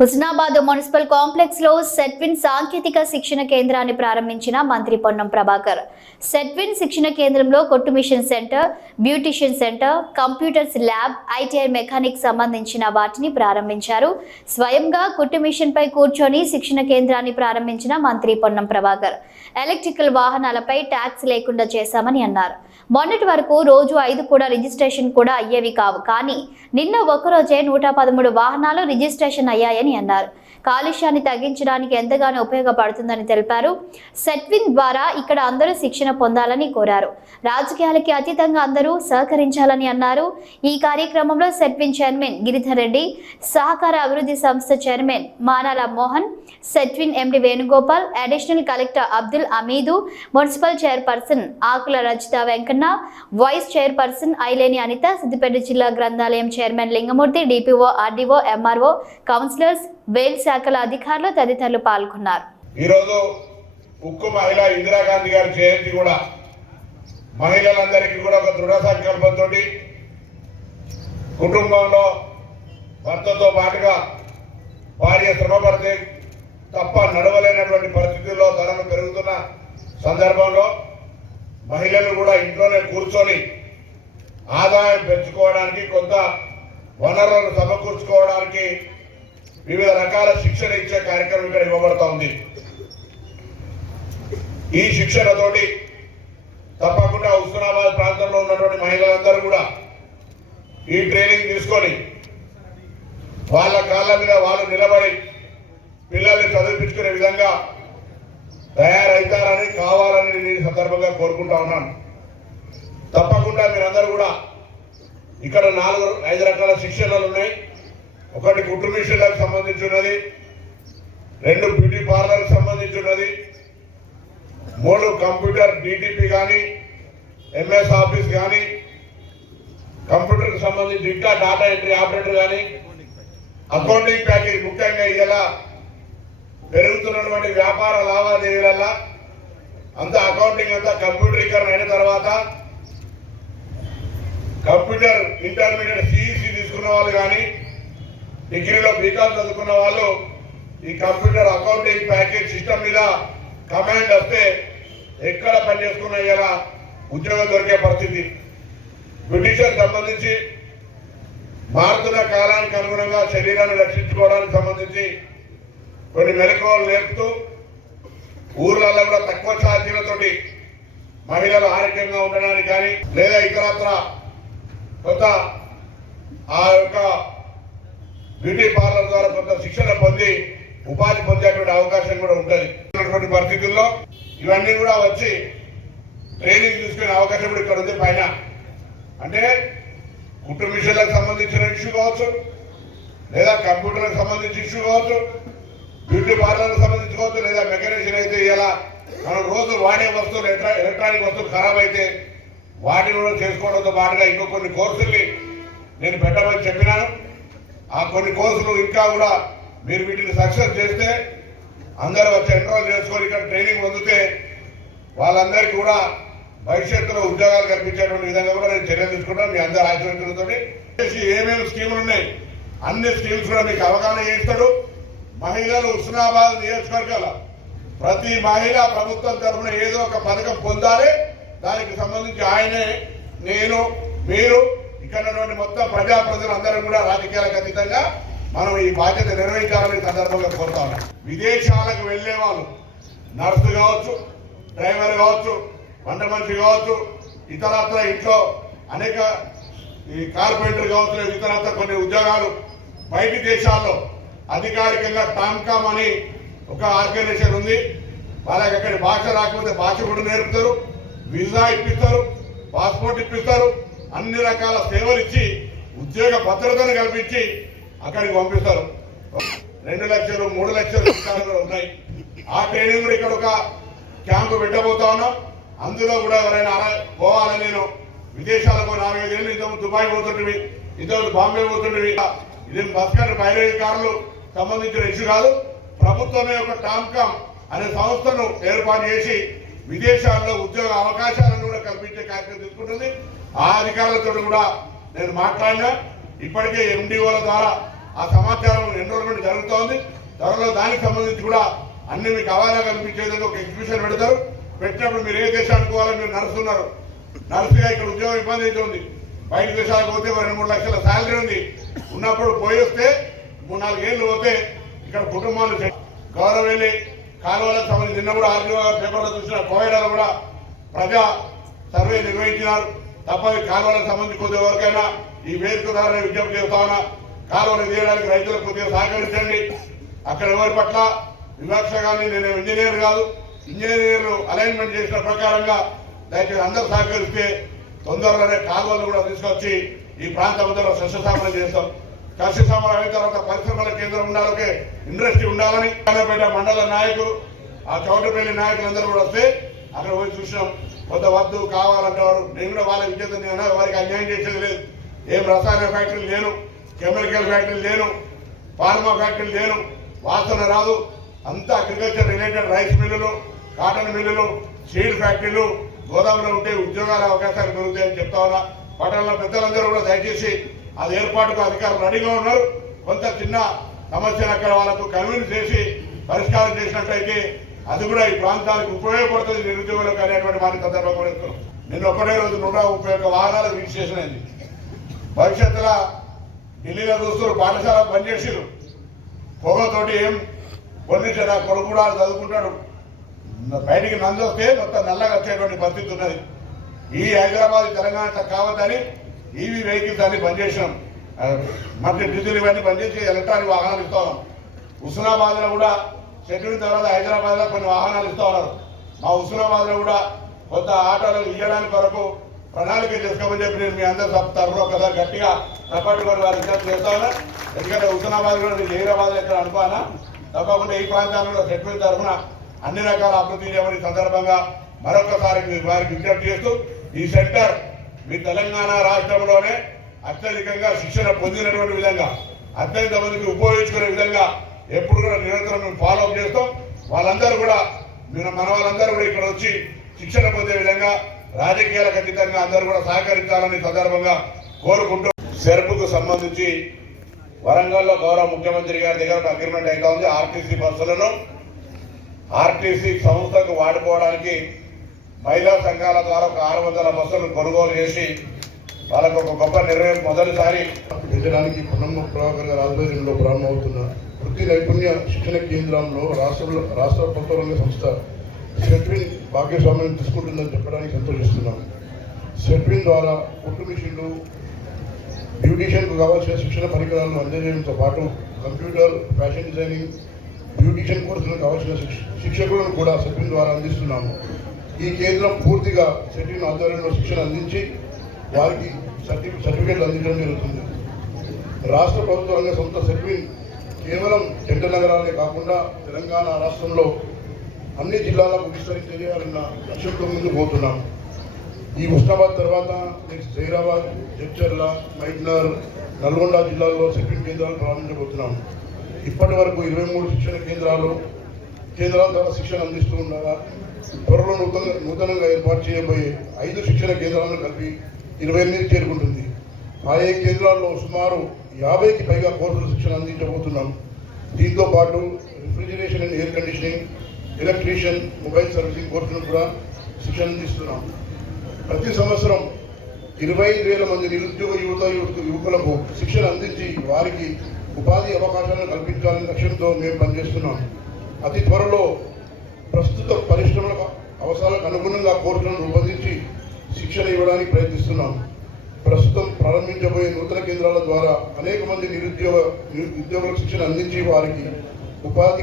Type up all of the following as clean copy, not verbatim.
Husnabad municipal complex లో సెట్విన్ సాంకేతిక శిక్షణ కేంద్రాన్ని ప్రారంభించిన మంత్రి పొన్నం ప్రభాకర్. సెట్విన్ శిక్షణ కేంద్రంలో కొట్టు machine center, beautician center, computers lab, ITI mechanic సంబంధించిన వాటిని ప్రారంభించారు. స్వయంగా కుట్టు మిషన్ పై కూర్చొని శిక్షణ కేంద్రాన్ని ప్రారంభించిన మంత్రి పొన్నం ప్రభాకర్ ఎలక్ట్రికల్ వాహనాలపై ట్యాక్స్ లేకుండా చేశామని అన్నారు. మొన్నటి వరకు రోజు 5 కూడా రిజిస్ట్రేషన్ కూడా అయ్యేవి కావు, కానీ నిన్న ఒక్కరోజే 113 వాహనాలు రిజిస్ట్రేషన్ అయ్యాయని అన్నారు. కాలుష్యాన్ని తగ్గించడానికి ఎంతగానో ఉపయోగపడుతుందని తెలిపారు. సెట్విన్ ద్వారా ఇక్కడ అందరూ శిక్షణ పొందాలని కోరారు. రాజకీయాలకి అతీతంగా అందరూ సహకరించాలని అన్నారు. ఈ కార్యక్రమంలో సెట్విన్ చైర్మన్ గిరిధర్ రెడ్డి, సహకార అభివృద్ధి సంస్థ chairman Manala Mohan, SETWIN MD Venugopal, additional collector Abdul Hameed, municipal chairperson Akula Rajitha Venkanna, vice chairperson Aileni Anitha, Siddipet జిల్లా గ్రంథాలయం chairman Lingamurthy, DPO, RDO, MRO, councillors, వేల్ శాఖల అధికారులు తదితరులు పాల్గొన్నారు. ఈరోజు ఉక్కు మహిళ ఇందిరాగాంధీ గారి జయంతి కూడా మహిళలందరికీ కూడా ఒక దృఢ సంకల్పంతో కుటుంబంలో భర్తతో పాటుగా భార్య శ్రమపడితే తప్ప నడవలేనటువంటి పరిస్థితుల్లో ధరలు పెరుగుతున్న సందర్భంలో మహిళలు కూడా ఇంట్లోనే కూర్చొని ఆదాయం పెంచుకోవడానికి, కొంత వనరులను సమకూర్చుకోవడానికి వివిధ రకాల శిక్షణ ఇచ్చే కార్యక్రమం ఇక్కడ ఇవ్వబడతా ఉంది. ఈ శిక్షణతోటి తప్పకుండా హుస్నాబాద్ ప్రాంతంలో ఉన్నటువంటి మహిళలందరూ కూడా ఈ ట్రైనింగ్ తీసుకొని వాళ్ళ కాళ్ళ మీద వాళ్ళు నిలబడి పిల్లల్ని చదివించుకునే విధంగా తయారవుతారని, కావాలని నేను సందర్భంగా కోరుకుంటా ఉన్నాను. తప్పకుండా మీరందరూ కూడా ఇక్కడ 4-5 రకాల శిక్షణలు ఉన్నాయి. ఒకటి కుట్టు మిషన్లకు సంబంధించి ఉన్నది, 2 బ్యూటీ పార్లర్కి సంబంధించి ఉన్నది, 3 కంప్యూటర్ డిటిపి కానీ, ఎంఎస్ ఆఫీస్ కానీ, కంప్యూటర్కి సంబంధించి ఇంకా డాటా ఎంట్రీ ఆపరేటర్ కానీ, అకౌంటింగ్ ప్యాకేజ్. ముఖ్యంగా ఇలా పెరుగుతున్నటువంటి వ్యాపార లావాదేవీలల్లో అంతా అకౌంటింగ్ అంతా కంప్యూటరీకరణ అయిన తర్వాత కంప్యూటర్ ఇంటర్మీడియట్ సిఈసి తీసుకున్న వాళ్ళు కానీ, డిగ్రీలో బీకామ్ చదువుకున్న వాళ్ళు ఈ కంప్యూటర్ అకౌంటింగ్ ప్యాకేజ్ సిస్టమ్ మీద కమాండ్ వస్తే ఎక్కడ పని చేసుకున్నా ఇలా ఉద్యోగం దొరికే పరిస్థితి. బ్యూటిషియన్ సంబంధించి మారుతున్న కాలానికి అనుగుణంగా శరీరాన్ని రక్షించుకోవడానికి సంబంధించి కొన్ని మెలకువలు నేర్పుతూ ఊర్లలో కూడా తక్కువ ఛార్జీలతోటి మహిళలు ఆరోగ్యంగా ఉండడానికి కానీ, లేదా ఇతరత్ర కొంత ఆ యొక్క బ్యూటీ పార్లర్ ద్వారా కొంత శిక్షణ పొంది ఉపాధి పొందేటువంటి అవకాశం కూడా ఉంటుంది. పరిస్థితుల్లో ఇవన్నీ కూడా వచ్చి ట్రైనింగ్ తీసుకునే అవకాశం కూడా ఇక్కడ ఉంది. పైన అంటే కుట్టు మిషన్లకు సంబంధించిన ఇష్యూ కావచ్చు, లేదా కంప్యూటర్లకు సంబంధించిన ఇష్యూ కావచ్చు, బ్యూటీ పార్లర్కి సంబంధించి కావచ్చు, లేదా మెకానిజం అయితే ఇలా మనం రోజు వాడే వస్తువులు ఎలక్ట్రానిక్ వస్తువులు ఖరాబ్ అయితే వాటిని కూడా చేసుకోవడంతో పాటుగా ఇంకో కొన్ని కోర్సుల్ని నేను పెట్టమని చెప్పినాను. ఆ కొన్ని కోర్సులు ఇంకా కూడా మీరు వీటిని సక్సెస్ చేస్తే అందరూ వచ్చి ఎన్రోల్ చేసుకొని ఇక్కడ ట్రైనింగ్ పొందితే వాళ్ళందరికీ కూడా భవిష్యత్తులో ఉద్యోగాలు కల్పించేటువంటి విధంగా కూడా నేను చర్యలు తీసుకుంటాను. మీ అందరూ ఆశీర్వదించులతో ఏమేమి స్కీములు ఉన్నాయి అన్ని స్కీమ్స్ కూడా మీకు అవగాహన చేస్తాడు. మహిళలు హుస్నాబాద్ నియోజకవర్గాల ప్రతి మహిళ ప్రభుత్వం తరఫున ఏదో ఒక పథకం పొందాలి. దానికి సంబంధించి ఆయనే, నేను, మీరు ఇక్కడ ఉన్నటువంటి మొత్తం ప్రజలందరూ కూడా రాజకీయాలకు అతీతంగా మనం ఈ బాధ్యత నిర్వహించాలని సందర్భంగా కోరుతా ఉన్నాం. విదేశాలకు వెళ్లే వాళ్ళు నర్సు కావచ్చు, డ్రైవర్ కావచ్చు, వంట మనిషి కావచ్చు, ఇతరత్ర ఇంట్లో అనేక ఈ కార్పెంటర్ కావచ్చు, ఇతరత్ర కొన్ని ఉద్యోగాలు బయటి దేశాల్లో అధికారికంగా టామ్కామ్ అని ఒక ఆర్గనైజేషన్ ఉంది. వాళ్ళకి అక్కడ భాష రాకపోతే భాష కూడా నేర్పుతారు, వీసా ఇప్పిస్తారు, పాస్పోర్ట్ ఇప్పిస్తారు, అన్ని రకాల సేవలు ఇచ్చి ఉద్యోగ భద్రతను కల్పించి అక్కడికి పంపిస్తారు. 2 లక్షలు 3 లక్షలు కూడా ఉన్నాయి. ఆ ట్రైనింగ్ కూడా ఇక్కడ ఒక క్యాంపు పెట్టబోతా ఉన్నాం. అందులో కూడా ఎవరైనా పోవాలని, నేను విదేశాలకు 4-5 ఏళ్ళు ఇంతకుముందు దుబాయ్ పోతుంటివి, ఇంతకుముందు బాంబే పోతుంటివి. ఇది బస్కర్ పైరవీకారులు సంబంధించిన ఇష్యూ కాదు. ప్రభుత్వమే ఒక టామ్కామ్ అనే సంస్థను ఏర్పాటు చేసి విదేశాల్లో ఉద్యోగ అవకాశాలను కూడా కల్పించే కార్యక్రమం తీసుకుంటుంది. ఆ అధికారులతో కూడా నేను మాట్లాడినా. ఇప్పటికే ఎండిఓల ద్వారా ఆ సమాచారం ఎన్రోల్మెంట్ జరుగుతోంది. త్వరలో దానికి సంబంధించి కూడా అన్ని మీకు అవగాహన కల్పించే విధంగా ఒక ఎగ్జిబిషన్ పెడతారు. పెట్టినప్పుడు మీరు ఏ దేశానికి పోవాలని మీరు నడుస్తున్నారు, నర్సుగా ఇక్కడ ఉద్యోగం ఇబ్బంది అవుతుంది, బయట దేశాలకు పోతే 2-3 లక్షల శాలరీ ఉంది, ఉన్నప్పుడు పోయి వస్తే 3-4 ఏళ్ళు పోతే ఇక్కడ కుటుంబాలు గౌరవ వెళ్ళి కాలువలకు సంబంధించి నిన్న కూడా ఆర్టీఓ పేపర్లో చూసిన కోయడాలు కూడా ప్రజా సర్వే నిర్వహించినారు. తప్పని కాలువలకు సంబంధించి కొద్దిగా ఎవరికైనా ఈ వేదిక ద్వారా విజ్ఞప్తి చేస్తా ఉన్నా, కాలువలు తీయడానికి రైతులకు కొద్దిగా సహకరించండి. అక్కడ ఎవరి పట్ల వివక్ష కానీ, నేను ఇంజనీర్ కాదు, ఇంజనీర్లు అలైన్మెంట్ చేసిన ప్రకారంగా దయచేసి అందరూ సహకరిస్తే తొందరలోనే కాలువలు కూడా తీసుకొచ్చి ఈ ప్రాంతం సస్యశామలం చేస్తాం. సస్యశామలం అయిన తర్వాత పరిశ్రమల కేంద్రం ఉండాలి, ఒకే ఇండస్ట్రీ ఉండాలని కానపేట మండల నాయకులు, ఆ చౌటపల్లి నాయకులందరూ కూడా వస్తే అక్కడ పోయి చూసినాం. కొంత వద్దు కావాలంటారు. నేను కూడా వాళ్ళ విద్యార్థి వారికి అన్యాయం చేసేది లేదు. ఏం రసాయన ఫ్యాక్టరీలు లేను, కెమికల్ ఫ్యాక్టరీలు లేను, ఫార్మా ఫ్యాక్టరీలు లేను, వాసన రాదు. అంతా అగ్రికల్చర్ రిలేటెడ్ రైస్ మిల్లులు, కాటన్ మిల్లులు, సీడ్ ఫ్యాక్టరీలు, గోదాములో ఉంటే ఉద్యోగాల అవకాశాలు పెరుగుతాయని చెప్తా ఉన్నా. పట్టణంలో పెద్దలందరూ కూడా దయచేసి అది ఏర్పాటుకు అధికారులు రెడీగా ఉన్నారు. కొంత చిన్న సమస్యను అక్కడ వాళ్ళకు కన్విన్స్ చేసి పరిష్కారం చేసినట్లయితే అది కూడా ఈ ప్రాంతానికి ఉపయోగపడుతుంది, నిరుద్యోగులకు అనేటువంటి వారి సందర్భంగా కూడా ఇస్తున్నాం. నిన్న ఒకటే రోజు 131 వాహనాలు రిజిస్ట్రేషన్ అయింది. భవిష్యత్తులో ఢిల్లీలో చూస్తారు పాఠశాల బంద్ చేసిరు, పొగతోటి ఏం పొందించారు. ఆ కొడుకు కూడా చదువుకుంటాడు, బయటికి నంది వస్తే మొత్తం నల్లగా వచ్చేటువంటి పరిస్థితి ఉన్నది. ఈ హైదరాబాద్ తెలంగాణ కావద్దని ఈవీ వెహికల్స్ అన్ని బంద్ చేసినాం. మధ్య డీజిల్ ఇవన్నీ బంద్ చేసి ఎలక్ట్రానిక్ వాహనాలు ఇస్తా ఉన్నాం. హుస్నాబాద్లో కూడా సెటిల్ తర్వాత హైదరాబాద్లో కొన్ని వాహనాలు ఇస్తా ఉన్నారు. మా హుస్నాబాద్లో కూడా కొంత ఆటోలు ఇవ్వడానికి వరకు ప్రణాళిక చేసుకోమని చెప్పి నేను మీ అందరూ తరఫున ఒకసారి గట్టిగా తప్పటి వారి విజ్ఞప్తి చేస్తా ఉన్నా. ఎందుకంటే హుస్నాబాద్ కూడా నేను హైదరాబాద్ ఎక్కడ అనుకోనా, తప్పకుండా ఈ ప్రాంతాల్లో సెటిల్ తరఫున అన్ని రకాల అభివృద్ధి చేయమని సందర్భంగా మరొకసారి వారికి విజ్ఞప్తి చేస్తూ, ఈ సెంటర్ మీ తెలంగాణ రాష్ట్రంలోనే అత్యధికంగా శిక్షణ పొందినటువంటి విధంగా, అత్యంత మందికి ఉపయోగించుకునే విధంగా ఎప్పుడు కూడా నిరంతరం మేము ఫాలోఅప్ చేస్తాం. వాళ్ళందరూ కూడా మన వాళ్ళందరూ కూడా ఇక్కడ వచ్చి శిక్షణ పొందే విధంగా రాజకీయాలకు అతీతంగా అందరూ కూడా సహకరించాలని సందర్భంగా కోరుకుంటూ, సెర్పుకు సంబంధించి వరంగల్లో గౌరవ ముఖ్యమంత్రి గారి దగ్గర ఒక అగ్రిమెంట్ అయితే ఉంది. ఆర్టీసీ బస్సులను ఆర్టీసీ సంస్థకు వాడుకోవడానికి మహిళా సంఘాల ద్వారా ఒక 600 బస్సులను కొనుగోలు చేసి వాళ్ళకు ఒక గొప్ప నిర్ణయం మొదటిసారి పెంచడానికి పొన్నం ప్రభాకర్ గారి ఆధ్వర్యంలో ప్రారంభమవుతున్న వృత్తి నైపుణ్య శిక్షణ కేంద్రంలో రాష్ట్ర ప్రభుత్వ రంగ సంస్థ సెట్విన్ భాగ్యస్వామ్యం తీసుకుంటుందని చెప్పడానికి సంతోషిస్తున్నాం. సెట్విన్ ద్వారా కుట్టు మిషన్లు, బ్యూటిషియన్కు కావాల్సిన శిక్షణ పరికరాలను అందజేయడంతో పాటు కంప్యూటర్, ఫ్యాషన్ డిజైనింగ్, బ్యూటిషియన్ కోర్సులకు కావాల్సిన శిక్షకులను కూడా సెట్విన్ ద్వారా అందిస్తున్నాము. ఈ కేంద్రం పూర్తిగా సెట్విన్ ఆధ్వర్యంలో శిక్షణ అందించి వారికి సర్టిఫికేట్లు అందించడం జరుగుతుంది. రాష్ట్ర ప్రభుత్వ రంగ సంస్థ సెట్విన్ కేవలం జంట నగరాలే కాకుండా తెలంగాణ రాష్ట్రంలో అన్ని జిల్లాలకు విస్తరించేయాలన్న లక్ష్యంతో ముందుకు పోతున్నాం. ఈ హుస్నాబాద్ తర్వాత నెక్స్ట్ హైదరాబాద్, జడ్చర్ల, మైట్నర్, నల్గొండ జిల్లాల్లో సెట్విన్ కేంద్రాలు ప్రారంభించబోతున్నాం. ఇప్పటి వరకు 23 శిక్షణ కేంద్రాల ద్వారా శిక్షణ అందిస్తూ ఉండగా త్వరలో నూతనంగా ఏర్పాటు చేయబోయే 5 శిక్షణ కేంద్రాలను కలిపి 28 చేరుకుంటుంది. ఆయా కేంద్రాల్లో సుమారు 50కి పైగా కోర్సుల శిక్షణ అందించబోతున్నాం. దీంతో పాటు refrigeration and air conditioning, electrician, mobile servicing కోర్సులను కూడా శిక్షణ అందిస్తున్నాం. ప్రతి సంవత్సరం 25,000 మంది నిరుద్యోగ యువకులకు శిక్షణ అందించి వారికి ఉపాధి అవకాశాలను కల్పించాలనే లక్ష్యంతో మేము పనిచేస్తున్నాం. అతి త్వరలో ప్రస్తుత పరిశ్రమల అవసరాలకు అనుగుణంగా కోర్సులను రూపొందించి శిక్షణ ఇవ్వడానికి ప్రయత్నిస్తున్నాం. ప్రస్తుతం ప్రారంభించబోయే నూతన కేంద్రాల ద్వారా అనేక మంది నిరుద్యోగులకు శిక్షణ అందించి వారికి ఉపాధి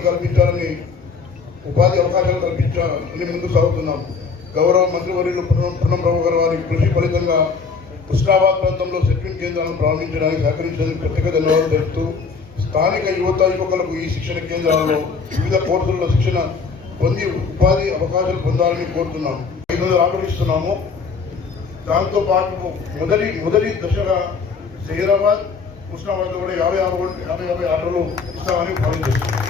అవకాశాలు కల్పించాలని ముందుకు సాగుతున్నాం. గౌరవ మంత్రివర్యులు పొన్నం ప్రభాకర్ వారి కృషి ఫలితంగా హుస్నాబాద్ ప్రాంతంలో సెట్విన్ కేంద్రాలను ప్రారంభించడానికి సహకరించినందుకు ప్రత్యేక ధన్యవాదాలు తెలుపుతూ, స్థానిక యువకులకు ఈ శిక్షణ కేంద్రాల్లో వివిధ కోర్సుల్లో శిక్షణ పొంది ఉపాధి అవకాశాలు పొందాలని కోరుతున్నాం. 500 ఆటోలు ఇస్తున్నాము. దాంతోపాటు మొదటి దశగా హైదరాబాద్, హుస్నాబాద్లో కూడా 50 ఆటోలు ఇస్తామని భావిస్తున్నాం.